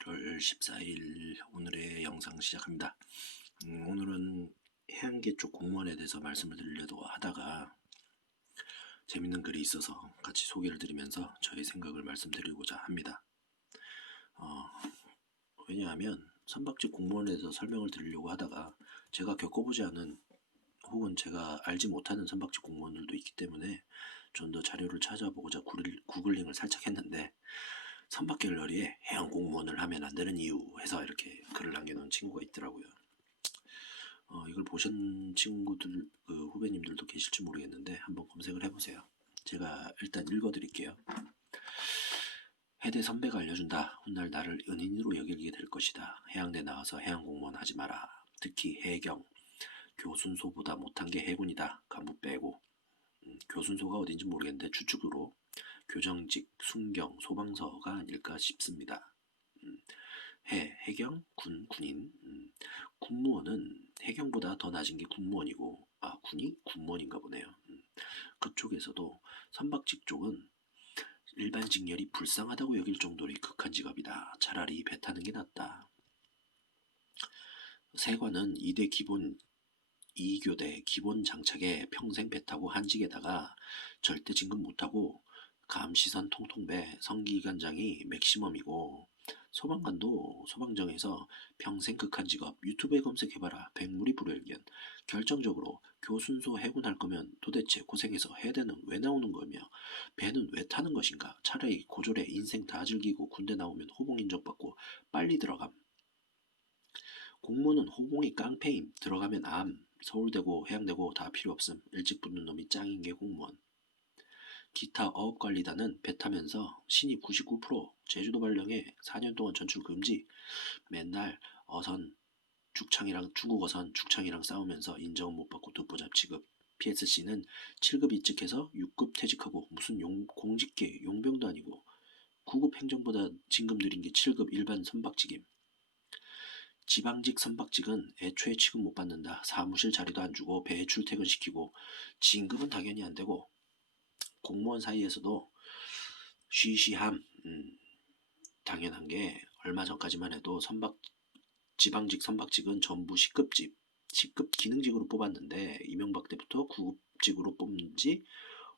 1월 14일 오늘의 영상 시작합니다. 오늘은 해양계 쪽 공무원에 대해서 말씀을 드리려고 하다가 재밌는 글이 있어서 같이 소개를 드리면서 저의 생각을 말씀드리고자 합니다. 왜냐하면 선박직 공무원에 대해서 설명을 드리려고 하다가 제가 겪어보지 않은 혹은 제가 알지 못하는 선박직 공무원들도 있기 때문에 좀 더 자료를 찾아보고자 구글링을 살짝 했는데 선박 갤러리에 해양 공무원을 하면 안 되는 이유 해서 이렇게 글을 남겨놓은 친구가 있더라고요. 이걸 보신 친구들, 후배님들도 계실지 모르겠는데 한번 검색을 해보세요. 제가 일단 읽어드릴게요. 해대 선배가 알려준다. 훗날 나를 은인으로 여기게 될 것이다. 해양대 나와서 해양 공무원 하지 마라. 특히 해경, 교순소보다 못한 게 해군이다. 간부 빼고. 교순소가 어딘지 모르겠는데 추측으로 교정직, 순경, 소방서가 아닐까 싶습니다. 해경, 군인. 군무원은 해경보다 더 낮은 게 군무원이고, 군이 군무원인가 보네요. 그쪽에서도 선박직 쪽은 일반 직렬이 불쌍하다고 여길 정도로 극한 직업이다. 차라리 배 타는 게 낫다. 세관은 2대 기본 2교대 기본 장착에 평생 배 타고 한직에다가 절대 진급 못하고 감시선 통통배 성기관장이 맥시멈이고, 소방관도 소방정에서 평생 극한 직업 유튜브에 검색해봐라. 백무리 불여일견. 결정적으로 교순소 해군할 거면 도대체 고생해서 해대는 왜 나오는 거며 배는 왜 타는 것인가. 차라리 고졸에 인생 다 즐기고 군대 나오면 호봉 인정받고 빨리 들어감. 공무원은 호봉이 깡패임. 들어가면 암. 서울대고 해양대고 다 필요 없음. 일찍 붙는 놈이 짱인 게 공무원. 기타 어업관리단은 배 타면서 신입 99%, 제주도 발령에 4년 동안 전출 금지. 맨날 어선 죽창이랑 중국 어선 죽창이랑 싸우면서 인정은 못 받고 듣보잡 취급. PSC는 7급 입직해서 6급 퇴직하고 무슨 공직계 용병도 아니고 9급 행정보다 진급 느린 게 7급 일반 선박직임. 지방직 선박직은 애초에 취급 못 받는다. 사무실 자리도 안 주고 배에 출퇴근시키고 진급은 당연히 안 되고, 공무원 사이에서도 쉬쉬함. 당연한 게 얼마 전까지만 해도 지방직 선박직은 전부 C급 기능직으로 뽑았는데 이명박 때부터 9급직으로 뽑는 지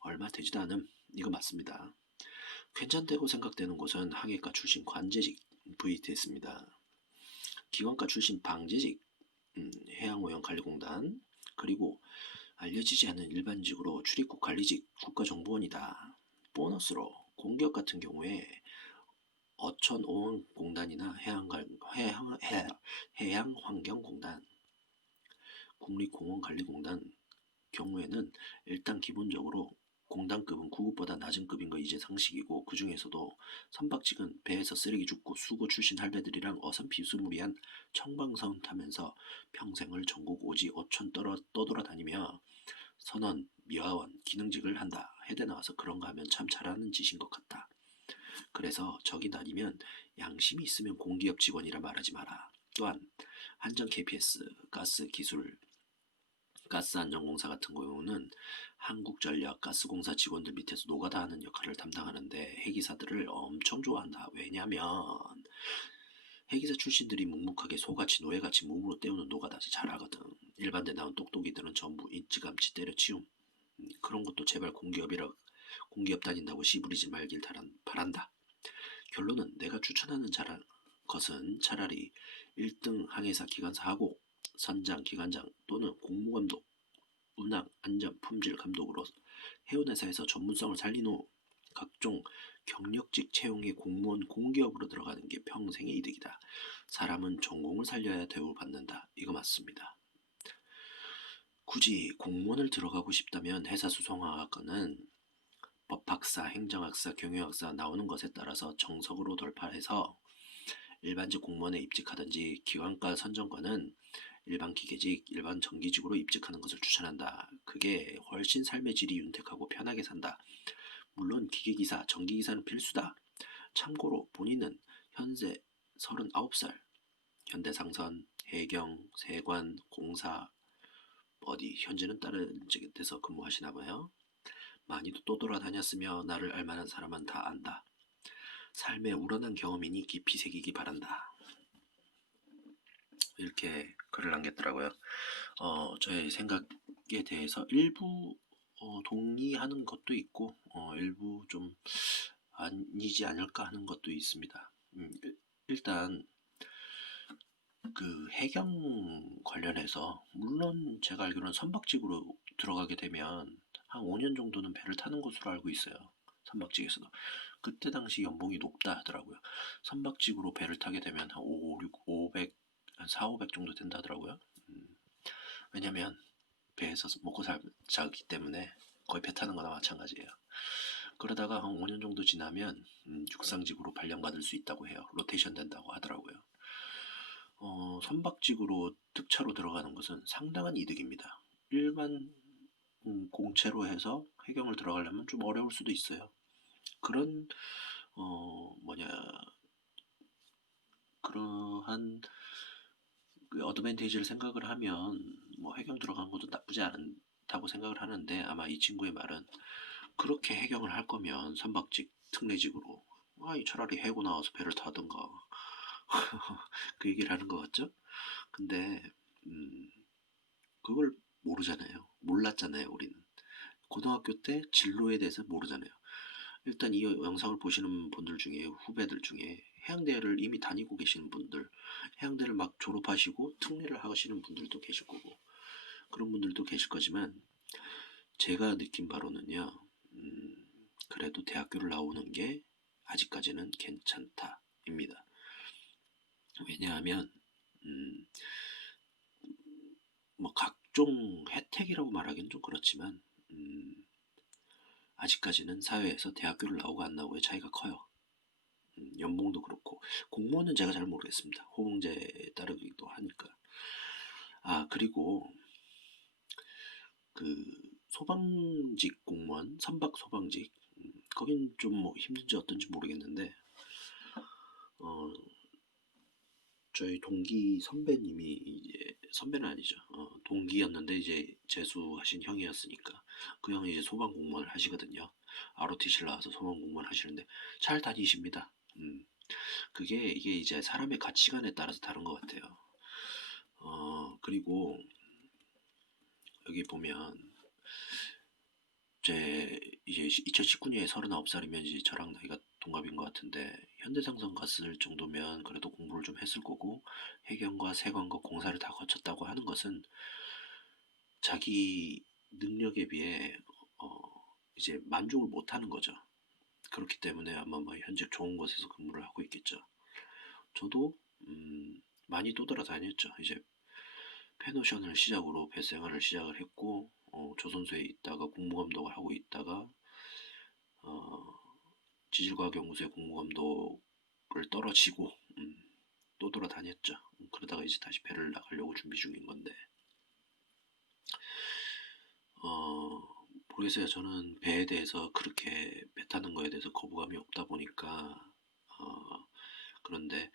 얼마 되지도 않음. 이거 맞습니다. 괜찮다고 생각되는 곳은 항해과 출신 관제직 VTS입니다. 기관과 출신 방제직 해양오염관리공단, 그리고 알려지지 않은 일반직으로 출입국 관리직 국가정보원이다. 보너스로 공기업 같은 경우에 어촌오항공단이나 해양환경공단, 국립공원관리공단 경우에는 일단 기본적으로 공단급은 9급보다 낮은 급인 거 이제 상식이고, 그 중에서도 선박직은 배에서 쓰레기 줍고 수거 출신 할배들이랑 어선 비스무리한 청방선 타면서 평생을 전국 오지 어촌 떠돌아다니며 선원, 미화원, 기능직을 한다. 해대 나와서 그런 거 하면 참 잘하는 짓인 것 같다. 그래서 저기 다니면 양심이 있으면 공기업 직원이라 말하지 마라. 또한 한전 KPS, 가스안전공사 같은 경우는 한국전력 가스공사 직원들 밑에서 노가다 하는 역할을 담당하는데 해기사들을 엄청 좋아한다. 왜냐면 해기사 출신들이 묵묵하게 소같이 노예같이 몸으로 때우는 노가다지 잘하거든. 일반대 나온 똑똑이들은 전부 인치감치 때려치움. 그런 것도 제발 공기업 다닌다고 씨부리지 말길 바란다. 결론은 내가 추천하는 것은 차라리 1등 항해사 기관사하고 선장 기관장 또는 공무감독, 운항, 안전, 품질 감독으로 해운회사에서 전문성을 살린 후 각종 경력직 채용의 공무원 공기업으로 들어가는 게 평생의 이득이다. 사람은 전공을 살려야 대우받는다. 이거 맞습니다. 굳이 공무원을 들어가고 싶다면 회사 수송학과는 법학사, 행정학사, 경영학사 나오는 것에 따라서 정석으로 돌파해서 일반직 공무원에 입직하든지, 기관과 선정과는 일반 기계직, 일반 정기직으로 입직하는 것을 추천한다. 그게 훨씬 삶의 질이 윤택하고 편하게 산다. 물론 기계기사, 전기기사는 필수다. 참고로 본인은 현재 39살, 현대상선, 해경, 세관, 공사, 현재는 다른 데서 근무하시나 봐요. 많이도 떠돌아다녔으며 나를 알만한 사람은 다 안다. 삶의 우러난 경험이니 깊이 새기기 바란다. 이렇게 글을 남겼더라고요. 저의 생각에 대해서 일부 동의하는 것도 있고 일부 좀 아니지 않을까 하는 것도 있습니다. 일단 그 해경 관련해서 물론 제가 알기로는 선박직으로 들어가게 되면 한 5년 정도는 배를 타는 것으로 알고 있어요. 선박직에서도. 그때 당시 연봉이 높다 하더라고요. 선박직으로 배를 타게 되면 한 5, 6, 500, 한 4, 500 정도 된다 하더라고요. 왜냐면 배에서 먹고 살자기 때문에 거의 배 타는 거나 마찬가지예요. 그러다가 한 5년 정도 지나면 육상직으로 발령받을 수 있다고 해요. 로테이션 된다고 하더라고요. 선박직으로 특차로 들어가는 것은 상당한 이득입니다. 일반 공채로 해서 해경을 들어가려면 좀 어려울 수도 있어요. 그런 뭐냐 그러한 그 어드밴티지를 생각을 하면 뭐 해경 들어간 것도 나쁘지 않다고 생각을 하는데 아마 이 친구의 말은 그렇게 해경을 할 거면 선박직 특례직으로 차라리 해고 나와서 배를 타든가 그 얘기를 하는 것 같죠? 근데 그걸 모르잖아요. 몰랐잖아요, 우리는. 고등학교 때 진로에 대해서 모르잖아요. 일단 이 영상을 보시는 분들 중에 후배들 중에 해양대를 이미 다니고 계시는 분들, 해양대를 막 졸업하시고 특례를 하시는 분들도 계실 거고 그런 분들도 계실 거지만 제가 느낀 바로는요. 그래도 대학교를 나오는 게 아직까지는 괜찮다입니다. 왜냐하면 뭐 각종 혜택이라고 말하기는 좀 그렇지만 아직까지는 사회에서 대학교를 나오고 안 나오고의 차이가 커요. 연봉도 그렇고 공무원은 제가 잘 모르겠습니다. 호봉제에 따르기도 하니까. 그리고 그 소방직 공무원, 선박 소방직 거긴 좀 뭐 힘든지 어떤지 모르겠는데 저희 동기 선배님이 이제 선배는 아니죠. 동기였는데 이제 재수하신 형이었으니까 그 형이 이제 소방 공무원을 하시거든요. ROTC를 나와서 소방 공무원 하시는데 잘 다니십니다. 그게 이게 이제 사람의 가치관에 따라서 다른 것 같아요. 그리고 여기 보면 제 이제 2019년에 39살이면 이제 저랑 나이가 동갑인 것 같은데 현대상선 갔을 정도면 그래도 공부를 좀 했을 거고 해경과 세관과 공사를 다 거쳤다고 하는 것은 자기 능력에 비해 이제 만족을 못하는 거죠. 그렇기 때문에 아마 뭐 현재 좋은 곳에서 근무를 하고 있겠죠. 저도 많이 떠돌아다녔죠. 이제 펜오션을 시작으로 배 생활을 시작을 했고 조선소에 있다가 공무감독을 하고 있다가 지질과학연구소의 공무감독을 떨어지고 또 돌아다녔죠. 그러다가 이제 다시 배를 나가려고 준비 중인 건데 모르겠어요. 저는 배에 대해서 그렇게 배 타는 거에 대해서 거부감이 없다 보니까 그런데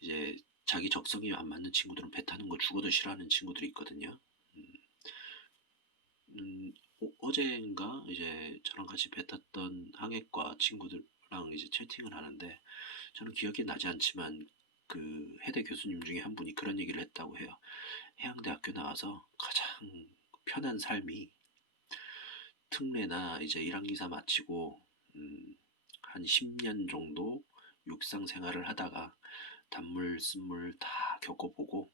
이제 자기 적성이 안 맞는 친구들은 배 타는 걸 죽어도 싫어하는 친구들이 있거든요. 어제인가 이제 저랑 같이 배 탔던 항해과 친구들랑 이제 채팅을 하는데 저는 기억이 나지 않지만 그 해대 교수님 중에 한 분이 그런 얘기를 했다고 해요. 해양대학교 나와서 가장 편한 삶이 특례나 이제 일항기사 마치고 한 10년 정도 육상 생활을 하다가 단물, 쓴물 다 겪어보고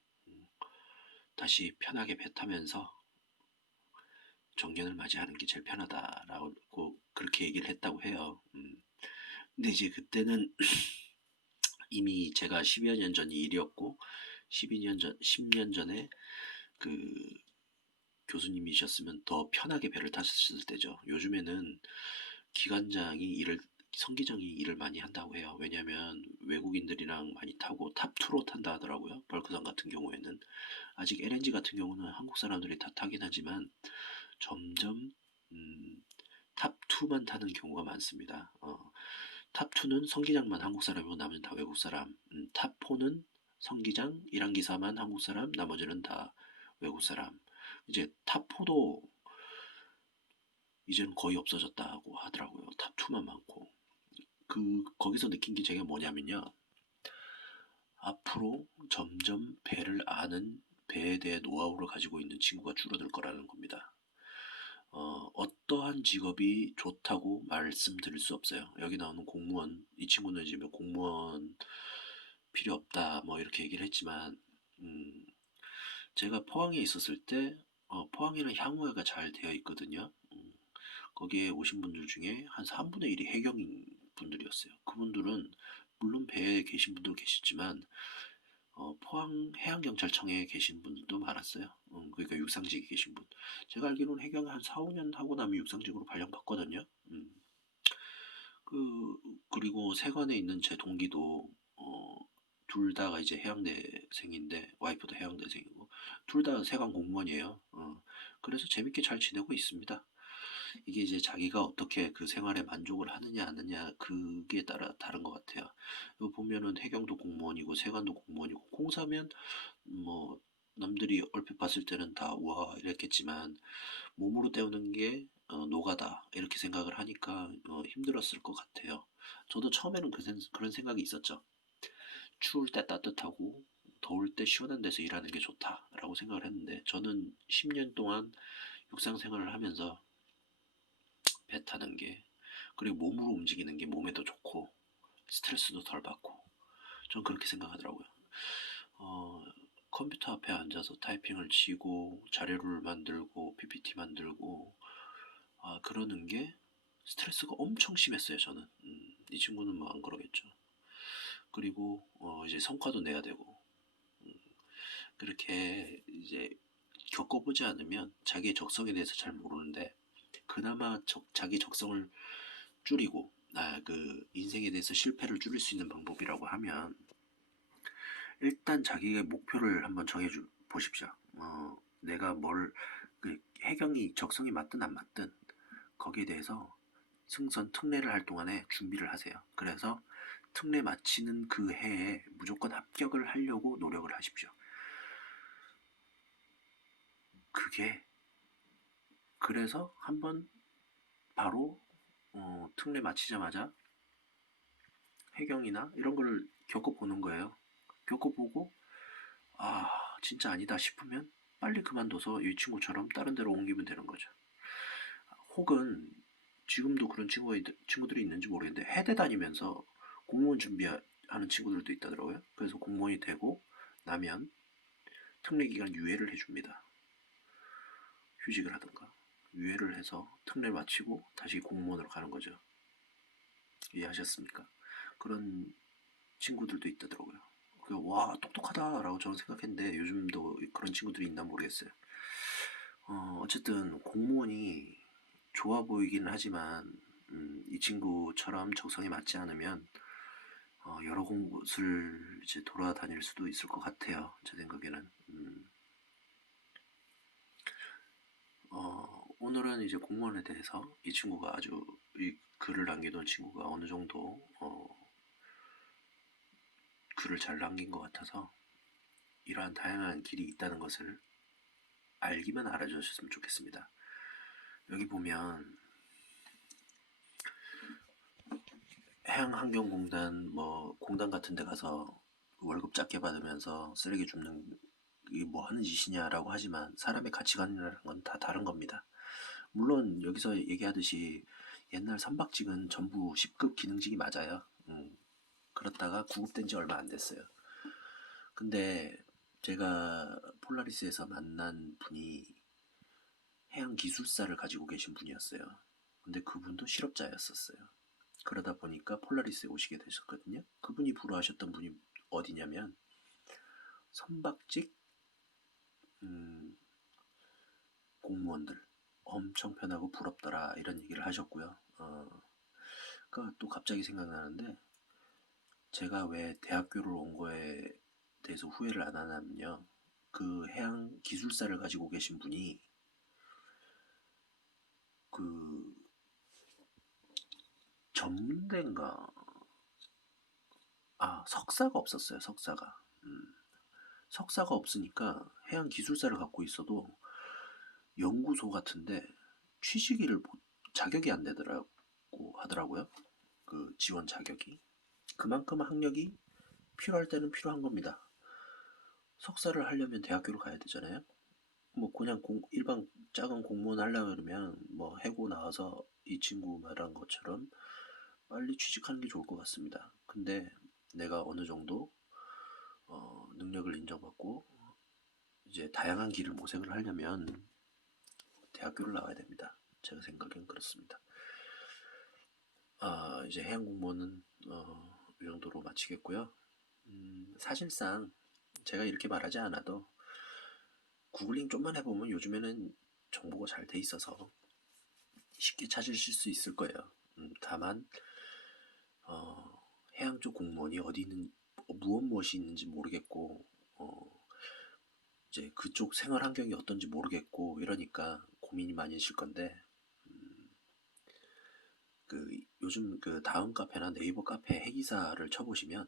다시 편하게 배 타면서 정년을 맞이하는 게 제일 편하다라고 그렇게 얘기를 했다고 해요. 근데 이제 그때는 이미 제가 10여 년 전 일이었고 10년 전에 그 교수님이셨으면 더 편하게 배를 타셨을 때죠. 요즘에는 기관장이 성기장이 일을 많이 한다고 해요. 왜냐하면 외국인들이랑 많이 타고 탑2로 탄다 하더라고요. 벌크선 같은 경우에는. 아직 LNG 같은 경우는 한국 사람들이 다 타긴 하지만 점점 탑2만 타는 경우가 많습니다. 탑2는 성기장만 한국 사람이고 나머지는 다 외국 사람. 탑4는 성기장, 일항기사만 한국 사람, 나머지는 다 외국 사람. 이제 탑4도 이제는 거의 없어졌다고 하더라고요. 탑2만 많고. 거기서 느낀 게 제가 뭐냐면요. 앞으로 점점 배를 아는 배에 대해 노하우를 가지고 있는 친구가 줄어들 거라는 겁니다. 어떠한 직업이 좋다고 말씀드릴 수 없어요. 여기 나오는 공무원, 이 친구는 이제 뭐 공무원 필요 없다 뭐 이렇게 얘기를 했지만, 음, 제가 포항에 있었을 때 포항에는 향후회가 잘 되어 있거든요. 거기에 오신 분들 중에 한 3분의 1이 해경인 분들이었어요. 그분들은 물론 배에 계신 분도 계시지만 포항 해양경찰청에 계신 분들도 많았어요. 그러니까 육상직에 계신 분. 제가 알기로는 해경을 한 4, 5년 하고 나면 육상직으로 발령받거든요. 그리고 세관에 있는 제 동기도 둘 다가 이제 해양대생인데 와이프도 해양대생이고 둘 다 세관 공무원이에요. 그래서 재밌게 잘 지내고 있습니다. 이게 이제 자기가 어떻게 그 생활에 만족을 하느냐 안 하느냐 그게 따라 다른 것 같아요. 이거 보면은 해경도 공무원이고 세관도 공무원이고 공사면 뭐 남들이 얼핏 봤을 때는 다 우와 이랬겠지만 몸으로 때우는 게 노가다 이렇게 생각을 하니까 힘들었을 것 같아요. 저도 처음에는 그런 생각이 있었죠. 추울 때 따뜻하고 더울 때 시원한 데서 일하는 게 좋다라고 생각을 했는데 저는 10년 동안 육상 생활을 하면서 배 타는 게 그리고 몸으로 움직이는 게 몸에도 좋고 스트레스도 덜 받고 전 그렇게 생각하더라고요. 어, 컴퓨터 앞에 앉아서 타이핑을 치고 자료를 만들고 PPT 만들고 그러는 게 스트레스가 엄청 심했어요. 저는 이 친구는 뭐 안 그러겠죠. 그리고 이제 성과도 내야 되고 그렇게 이제 겪어보지 않으면 자기의 적성에 대해서 잘 모르는데 그나마 자기 적성을 줄이고 그 인생에 대해서 실패를 줄일 수 있는 방법이라고 하면 일단 자기의 목표를 한번 정해 보십시오. 내가 그 해경이 적성이 맞든 안 맞든 거기에 대해서 승선 특례를 할 동안에 준비를 하세요. 그래서 특례 마치는 그 해에 무조건 합격을 하려고 노력을 하십시오. 그게 그래서 한번 바로 특례 마치자마자 해경이나 이런 거를 겪어보는 거예요. 겪어보고 진짜 아니다 싶으면 빨리 그만둬서 이 친구처럼 다른 데로 옮기면 되는 거죠. 혹은 지금도 그런 친구들이 있는지 모르겠는데 해대 다니면서 공무원 준비하는 친구들도 있다더라고요. 그래서 공무원이 되고 나면 특례기간 유예를 해줍니다. 휴직을 하든가 유예를 해서 특례 마치고 다시 공무원으로 가는 거죠. 이해하셨습니까? 그런 친구들도 있다더라고요. 와 똑똑하다라고 저는 생각했는데 요즘도 그런 친구들이 있나 모르겠어요. 어쨌든 공무원이 좋아 보이긴 하지만 이 친구처럼 적성에 맞지 않으면 여러 곳을 이제 돌아다닐 수도 있을 것 같아요. 제 생각에는. 오늘은 이제 공무원에 대해서 이 친구가 이 글을 남겨놓은 친구가 어느 정도 글을 잘 남긴 것 같아서 이러한 다양한 길이 있다는 것을 알기만 알아주셨으면 좋겠습니다. 여기 보면 해양환경공단 뭐 공단 같은 데 가서 월급 작게 받으면서 쓰레기 줍는 이게 뭐 하는 짓이냐라고 하지만 사람의 가치관이라는 건 다 다른 겁니다. 물론 여기서 얘기하듯이 옛날 선박직은 전부 10급 기능직이 맞아요. 그렇다가 구급된 지 얼마 안 됐어요. 근데 제가 폴라리스에서 만난 분이 해양 기술사를 가지고 계신 분이었어요. 근데 그분도 실업자였었어요. 그러다 보니까 폴라리스에 오시게 되셨거든요. 그분이 부러워하셨던 분이 어디냐면 선박직 공무원들 엄청 편하고 부럽더라 이런 얘기를 하셨고요. 그러니까 또 갑자기 생각나는데 제가 왜 대학교를 온 거에 대해서 후회를 안 하냐면요. 그 해양 기술사를 가지고 계신 분이 그 전문대인가 석사가 없었어요. 석사가 없으니까 해양 기술사를 갖고 있어도 연구소 같은데 취직을 자격이 안 되더라고 하더라고요. 그 지원 자격이. 그만큼 학력이 필요할 때는 필요한 겁니다. 석사를 하려면 대학교를 가야 되잖아요. 뭐 그냥 일반 작은 공무원 하려고 그러면 뭐 해고 나와서 이 친구 말한 것처럼 빨리 취직하는 게 좋을 것 같습니다. 근데 내가 어느 정도 능력을 인정받고 이제 다양한 길을 모색을 하려면 대학교를 나와야 됩니다. 제가 생각엔 그렇습니다. 이제 해양 공무원은 이 정도로 마치겠고요. 사실상 제가 이렇게 말하지 않아도 구글링 좀만 해보면 요즘에는 정보가 잘 돼 있어서 쉽게 찾으실 수 있을 거예요. 다만 해양 쪽 공무원이 어디 있는 무엇이 있는지 모르겠고 이제 그쪽 생활 환경이 어떤지 모르겠고 이러니까 고민이 많으실 건데 그 요즘 그 다음 카페나 네이버 카페 해기사를 쳐보시면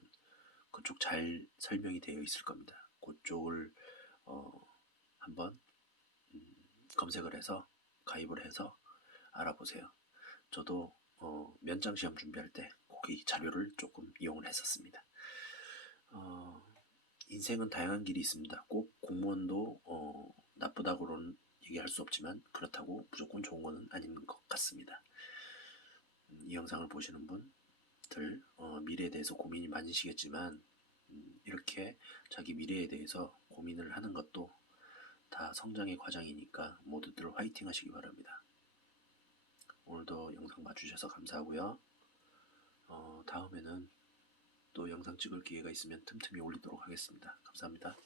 그쪽 잘 설명이 되어 있을 겁니다. 그쪽을 한번 검색을 해서 가입을 해서 알아보세요. 저도 면장 시험 준비할 때 거기 자료를 조금 이용을 했었습니다. 인생은 다양한 길이 있습니다. 꼭 공무원도 나쁘다고는 얘기할 수 없지만 그렇다고 무조건 좋은 것은 아닌 것 같습니다. 이 영상을 보시는 분들 미래에 대해서 고민이 많으시겠지만 이렇게 자기 미래에 대해서 고민을 하는 것도 다 성장의 과정이니까 모두들 화이팅 하시기 바랍니다. 오늘도 영상 봐주셔서 감사하고요. 다음에는 또 영상 찍을 기회가 있으면 틈틈이 올리도록 하겠습니다. 감사합니다.